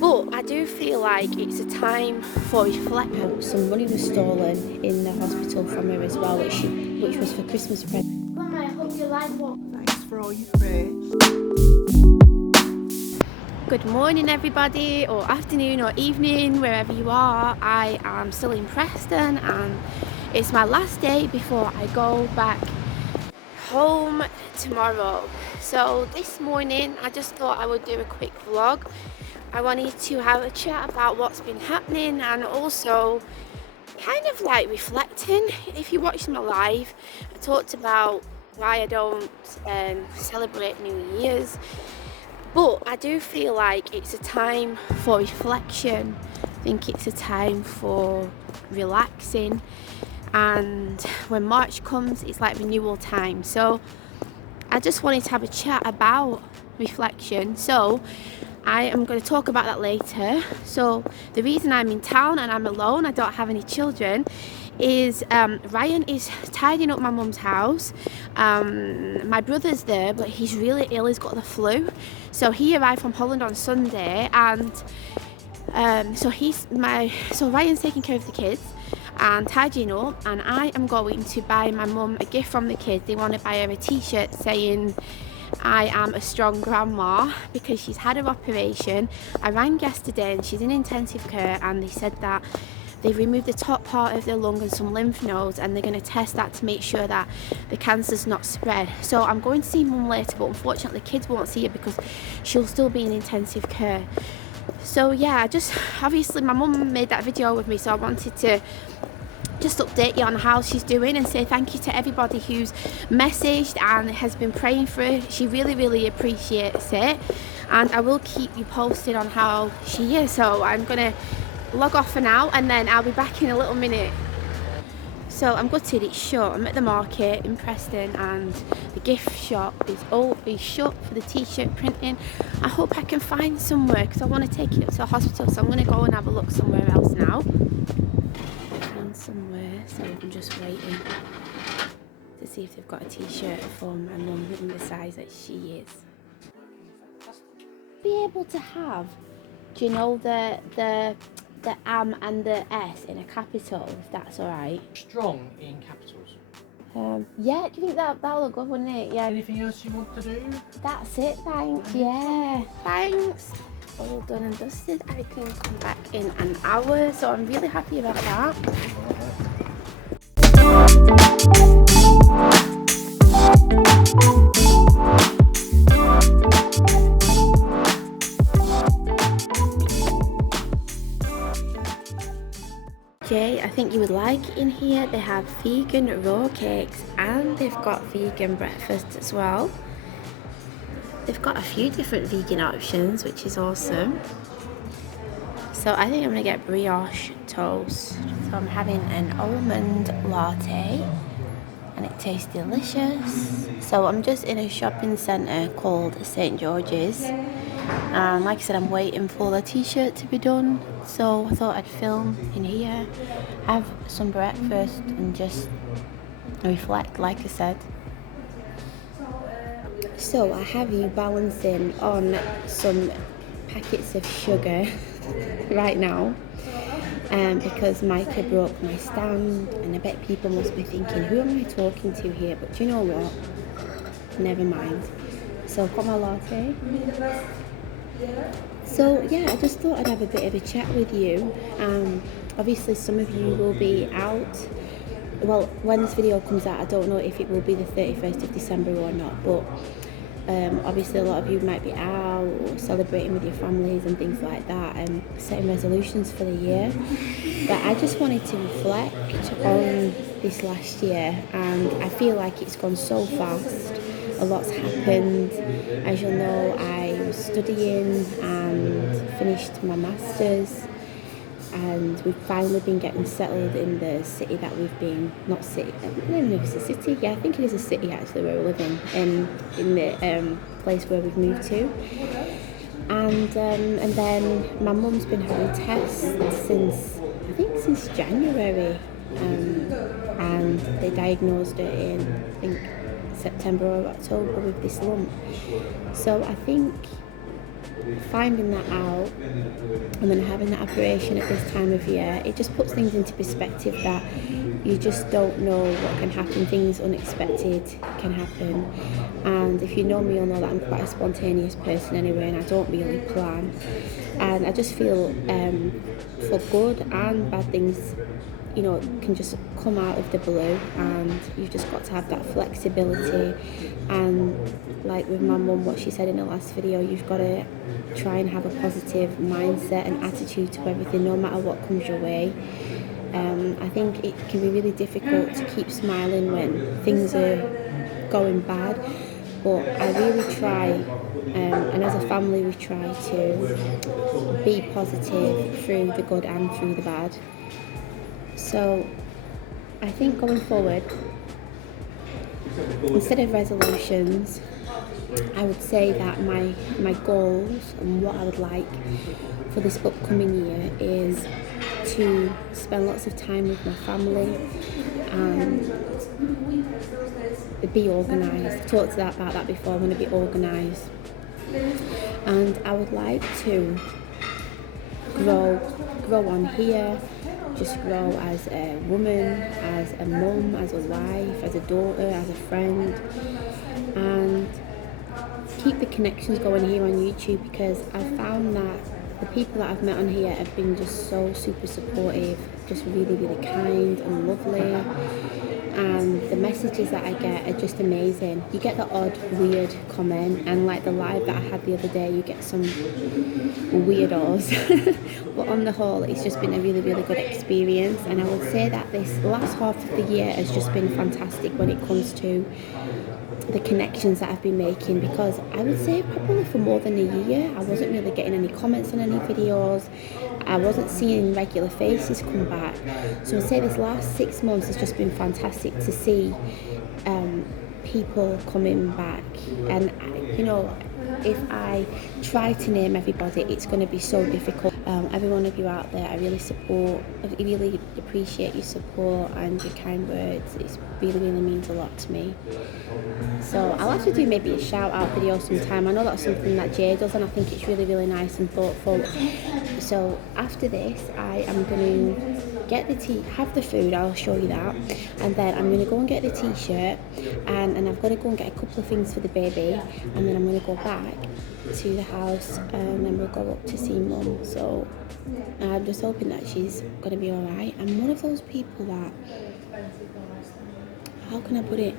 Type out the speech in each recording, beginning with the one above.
But I do feel like it's a time for reflection. Some money was stolen in the hospital from her as well, which was for Christmas present. Grandma, I hope you like what. Thanks for all your prayers. Good morning everybody, or afternoon or evening, wherever you are. I am still in Preston and it's my last day before I go back home tomorrow. So this morning I just thought I would do a quick vlog. I wanted to have a chat about what's been happening and also kind of like reflecting. If you watched my live, I talked about why I don't celebrate New Year's. But I do feel like it's a time for reflection. I think it's a time for relaxing, and when March comes it's like renewal time. So I just wanted to have a chat about reflection. So I am going to talk about that later. So the reason I'm in town and I'm alone, I don't have any children, is Ryan is tidying up my mum's house. My brother's there, but he's really ill, he's got the flu. So he arrived from Holland on Sunday, and so Ryan's taking care of the kids and tidying up, and I am going to buy my mum a gift from the kids. They want to buy her a t-shirt saying I am a strong grandma, because she's had her operation. I rang yesterday and she's in intensive care, and they said that they've removed the top part of their lung and some lymph nodes, and they're going to test that to make sure that the cancer's not spread. So I'm going to see mum later, but unfortunately the kids won't see her because she'll still be in intensive care. So yeah, obviously my mum made that video with me, so I wanted to just update you on how she's doing and say thank you to everybody who's messaged and has been praying for her. She really appreciates it, and I will keep you posted on how she is. So I'm gonna log off for now and then I'll be back in a little minute. So I'm gutted it's shut. I'm at the market in Preston and the gift shop is shut for the t-shirt printing. I hope I can find somewhere because I want to take it up to the hospital, so I'm going to go and have a look somewhere else now. Somewhere, so I'm just waiting to see if they've got a t-shirt for my mum in the size that she is. Be able to have, do you know, the M and the S in a capital, if that's alright? Strong in capitals. Yeah, do you think that'll look good, wouldn't it? Yeah. Anything else you want to do? That's it, thanks. Yeah, thanks. All done and dusted. I can come back in an hour, so I'm really happy about that. Jay, I think you would like in here. They have vegan raw cakes and they've got vegan breakfast as well. They've got a few different vegan options, which is awesome. So I think I'm gonna get brioche toast. So I'm having an almond latte and it tastes delicious. So I'm just in a shopping centre called St. George's. And like I said, I'm waiting for the t-shirt to be done. So I thought I'd film in here, have some breakfast and just reflect, like I said. So I have you balancing on some packets of sugar right now, because Micah broke my stand, and I bet people must be thinking, who am I talking to here? But do you know what? Never mind. So I've got my latte. So yeah, I just thought I'd have a bit of a chat with you. Obviously some of you will be out. Well, when this video comes out, I don't know if it will be the 31st of December or not, but obviously a lot of you might be out or celebrating with your families and things like that, and setting resolutions for the year. But I just wanted to reflect on this last year, and I feel like it's gone so fast. A lot's happened. As you'll know, I was studying and finished my masters, and we've finally been getting settled in the city that we've been, not city, I don't know if it's a city, yeah, I think it is a city actually where we're living, in the place where we've moved to. And then my mum's been having tests since January, and they diagnosed her in, I think, September or October with this lump. So I think finding that out and then having that operation at this time of year, it just puts things into perspective that you just don't know what can happen. Things unexpected can happen, and if you know me, you'll know that I'm quite a spontaneous person anyway, and I don't really plan. And I just feel for good and bad things, you know, can just come out of the blue, and you've just got to have that flexibility. And like with my mum, what she said in her last video, you've got to try and have a positive mindset and attitude to everything, no matter what comes your way. I think it can be really difficult to keep smiling when things are going bad, but I really try, and as a family we try to be positive through the good and through the bad. So I think going forward, instead of resolutions, I would say that my goals and what I would like for this upcoming year is to spend lots of time with my family and be organised. I've talked about that before. I want to be organised, and I would like to grow on here, just grow as a woman, as a mum, as a wife, as a daughter, as a friend, and keep the connections going here on YouTube, because I've found that the people that I've met on here have been just so super supportive, just really, really kind and lovely, and the messages that I get are just amazing. You get the odd weird comment, and like the live that I had the other day, you get some weirdos, but on the whole it's just been a really, really good experience. And I would say that this last half of the year has just been fantastic when it comes to the connections that I've been making, because I would say probably for more than a year I wasn't really getting any comments on any videos. I wasn't seeing regular faces come back. So I'd say this last 6 months has just been fantastic to see people coming back. And you know, if I try to name everybody, it's going to be so difficult. Every one of you out there, I really appreciate your support and your kind words. It really, really means a lot to me. So I'll have to do maybe a shout out video sometime. I know that's something that Jay does, and I think it's really, really nice and thoughtful. So after this, I am going to get the have the food, I'll show you that, and then I'm going to go and get the t-shirt, and I've got to go and get a couple of things for the baby, and then I'm going to go back to the house, and then we'll go up to see Mum. So I'm just hoping that she's going to be alright. I'm one of those people that, how can I put it,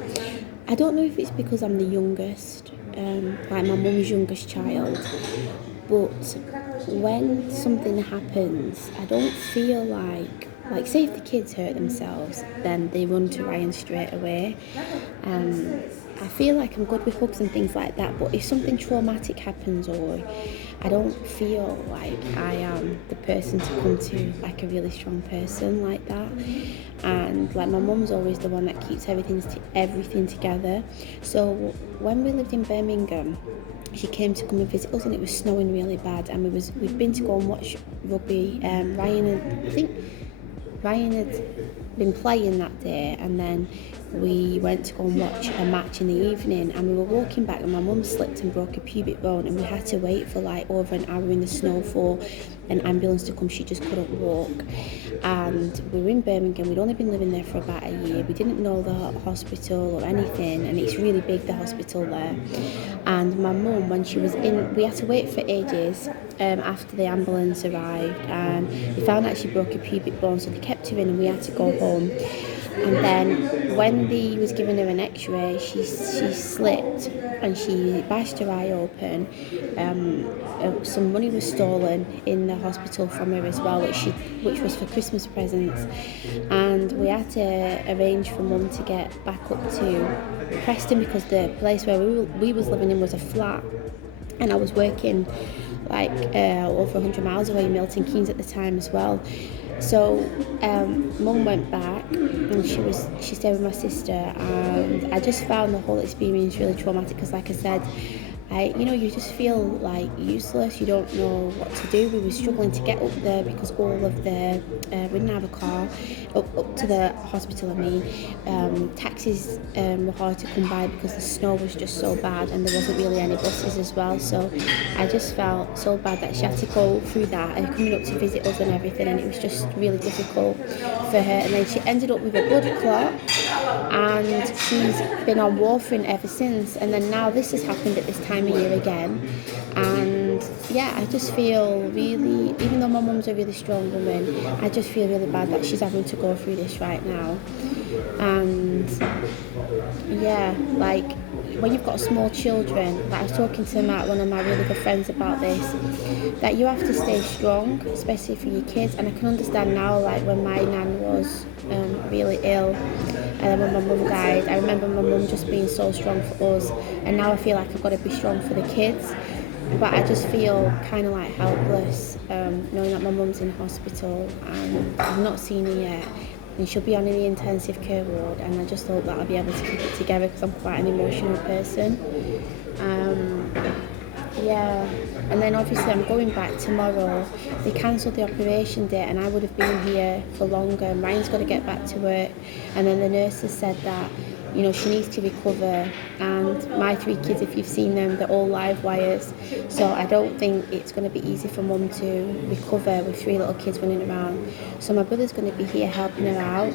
I don't know if it's because I'm the youngest, like my mum's youngest child, but when something happens, I don't feel like say if the kids hurt themselves, then they run to Ryan straight away. I feel like I'm good with hugs and things like that, but if something traumatic happens, or I don't feel like I am the person to come to, like a really strong person like that. And like my mum's always the one that keeps everything together. So when we lived in Birmingham, she came to come and visit us, and it was snowing really bad, and we'd been to go and watch rugby. Ryan had been playing that day, and then we went to go and watch a match in the evening, and we were walking back, and my mum slipped and broke a pubic bone, and we had to wait for like over an hour in the snow for an ambulance to come. She just couldn't walk, and we were in Birmingham. We'd only been living there for about a year. We didn't know the hospital or anything, and it's really big, the hospital there. And my mum, when she was in, we had to wait for ages after the ambulance arrived, and they found out she broke a pubic bone, so they kept her in, and we had to go home. And then when they was giving her an x-ray, she slipped and she bashed her eye open. Some money was stolen in the hospital from her as well, which was for Christmas presents, and we had to arrange for Mum to get back up to Preston, because the place where we was living in was a flat, and I was working like over 100 miles away in Milton Keynes at the time as well. So Mum went back, and she stayed with my sister, and I just found the whole experience really traumatic, because like I said, You just feel like useless. You don't know what to do. We were struggling to get up there because all of the we didn't have a car up to the hospital. Taxis were hard to come by because the snow was just so bad, and there wasn't really any buses as well. So I just felt so bad that she had to go through that and coming up to visit us and everything, and it was just really difficult for her. And then she ended up with a blood clot, and she's been on warfarin ever since. And then now this has happened at this time of year again, and yeah, I just feel really, even though my mum's a really strong woman, I just feel really bad that she's having to go through this right now. And yeah, like when you've got small children, like I was talking to one of my really good friends about this, that you have to stay strong, especially for your kids. And I can understand now, like when my nan was really ill, and then when my mum died, I remember my mum just being so strong for us, and now I feel like I've got to be strong for the kids. But I just feel kind of like helpless, knowing that my mum's in hospital and I've not seen her yet, and she'll be on in the intensive care ward, and I just hope that I'll be able to keep it together because I'm quite an emotional person. Yeah, and then obviously I'm going back tomorrow. They cancelled the operation date and I would have been here for longer, and Ryan's got to get back to work, and then the nurses said that she needs to recover, and my 3 kids, if you've seen them, they're all live wires, so I don't think it's going to be easy for mum to recover with 3 little kids running around. So my brother's going to be here helping her out,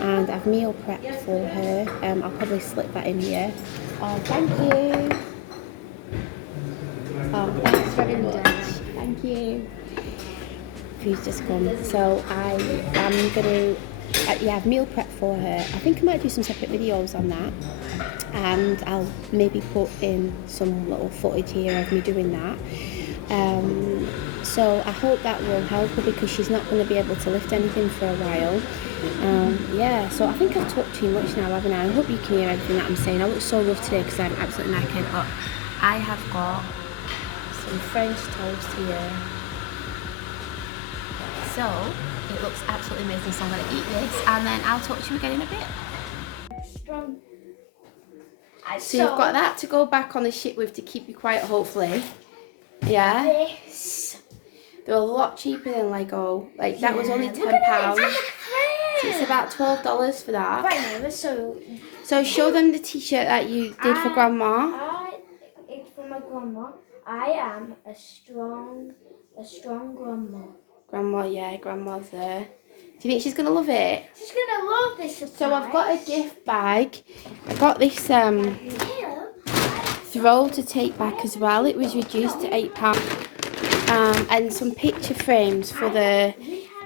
and I've meal prepped for her. I'll probably slip that in here. Oh, thank you. Oh, thanks very much. Thank you. Food's just come. So I am going to, I've meal prep for her. I think I might do some separate videos on that. And I'll maybe put in some little footage here of me doing that. So I hope that will help her because she's not going to be able to lift anything for a while. So I think I've talked too much now, haven't I? I hope you can hear everything that I'm saying. I look so rough today because I'm absolutely knackered, but I have got some French toast here. So it looks absolutely amazing, so I'm going to eat this and then I'll talk to you again in a bit. Strong. So you've got that to go back on the ship with to keep you quiet, hopefully. Yeah? This. They're a lot cheaper than Lego. Like that was only £10. So it's about $12 for that. Right now, So show them the t-shirt that you did for Grandma. It's for my grandma. I am a strong grandma. Grandma, yeah, Grandma's there. Do you think she's gonna love it? She's gonna love this surprise. So I've got a gift bag. I got this throw to take back as well. It was reduced to £8. And some picture frames for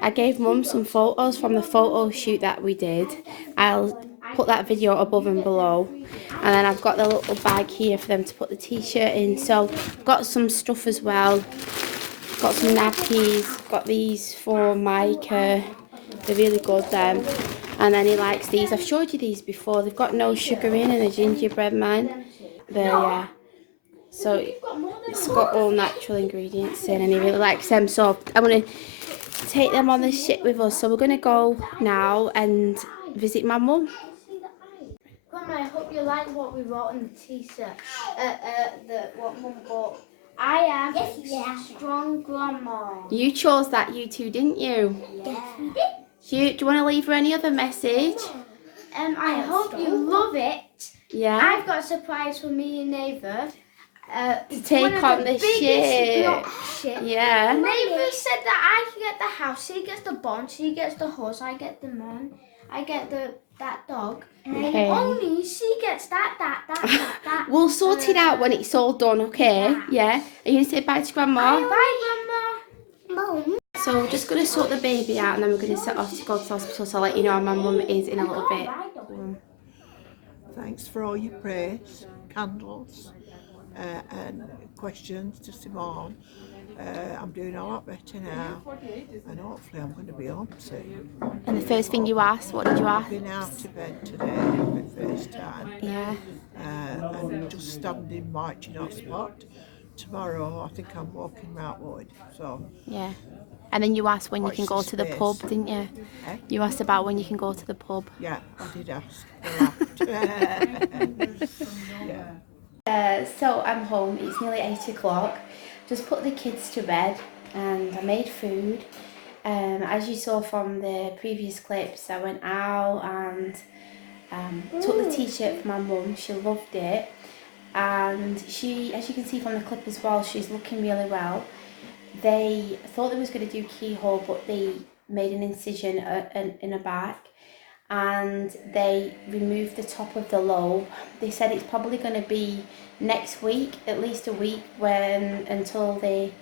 I gave Mum some photos from the photo shoot that we did. I'll put that video above and below. And then I've got the little bag here for them to put the t-shirt in. So I've got some stuff as well. Got some nappies. Got these for Micah. They're really good then. And then he likes these. I've showed you these before. They've got no sugar in and a gingerbread man. There, yeah. So it's got all natural ingredients in and he really likes them. So I'm going to take them on the ship with us. So we're going to go now and visit my mum. Grandma, I hope you like what we wrote in the t-shirt. What Mum bought. I am a strong grandma. You chose that, you two, didn't you? Yes, we did. Do you want to leave her any other message? I hope you love it. Yeah. I've got a surprise for me and Neighbour. To take on the ship. Yeah. Neighbour said that I can get the house. She gets the barn. She gets the horse. I get the man. I get that dog. Okay. And only she gets that. We'll sort it out when it's all done, okay? Yeah. Are you going to say bye to Grandma? Bye, Grandma. Mum. So we're just going to sort the baby out and then we're going to set off to go to the hospital. So I'll let you know how my mum is in a little bit. Thanks for all your prayers, candles, and questions to Simone. I'm doing a lot better now, and hopefully I'm going to be home soon. And the first thing you asked, what did you ask? I've been out of bed today for the first time. Yeah. And just standing marching on spot. Tomorrow I think I'm walking Mount Wood, so... Yeah. And then you asked when you Watch can go the to the space. pub, didn't you? Eh? You asked about when you can go to the pub. Yeah, I did ask. I laughed. Yeah. So I'm home, it's nearly 8 o'clock. Just put the kids to bed and I made food. As you saw from the previous clips, I went out and took the t-shirt for my mum. She loved it, and she, as you can see from the clip as well, she's looking really well. They thought they was going to do keyhole, but they made an incision in her back, and they removed the top of the lobe. They said it's probably going to be next week, at least a week, until they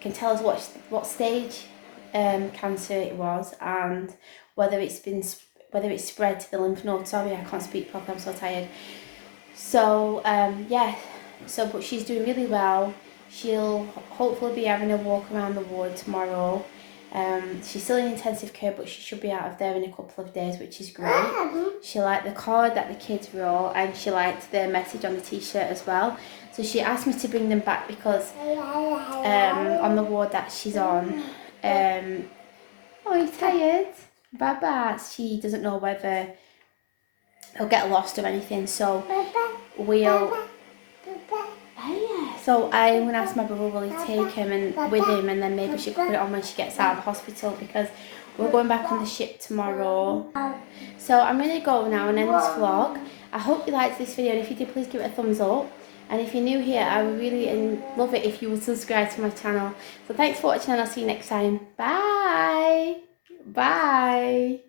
can tell us what stage cancer it was, and whether it's spread to the lymph node. Sorry, I can't speak properly, I'm so tired. So yeah, but she's doing really well. She'll hopefully be having a walk around the ward tomorrow. She's still in intensive care, but she should be out of there in a couple of days, which is great. She liked the card that the kids wrote, and she liked the message on the t-shirt as well. So she asked me to bring them back because on the ward that she's on, oh, you're tired? Baba, she doesn't know whether he'll get lost or anything, so I'm going to ask my brother, will he take him with him, and then maybe she could put it on when she gets out of the hospital, because we're going back on the ship tomorrow. So I'm going to go now and end this vlog. I hope you liked this video, and if you did, please give it a thumbs up. And if you're new here, I would really love it if you would subscribe to my channel. So thanks for watching, and I'll see you next time. Bye! Bye!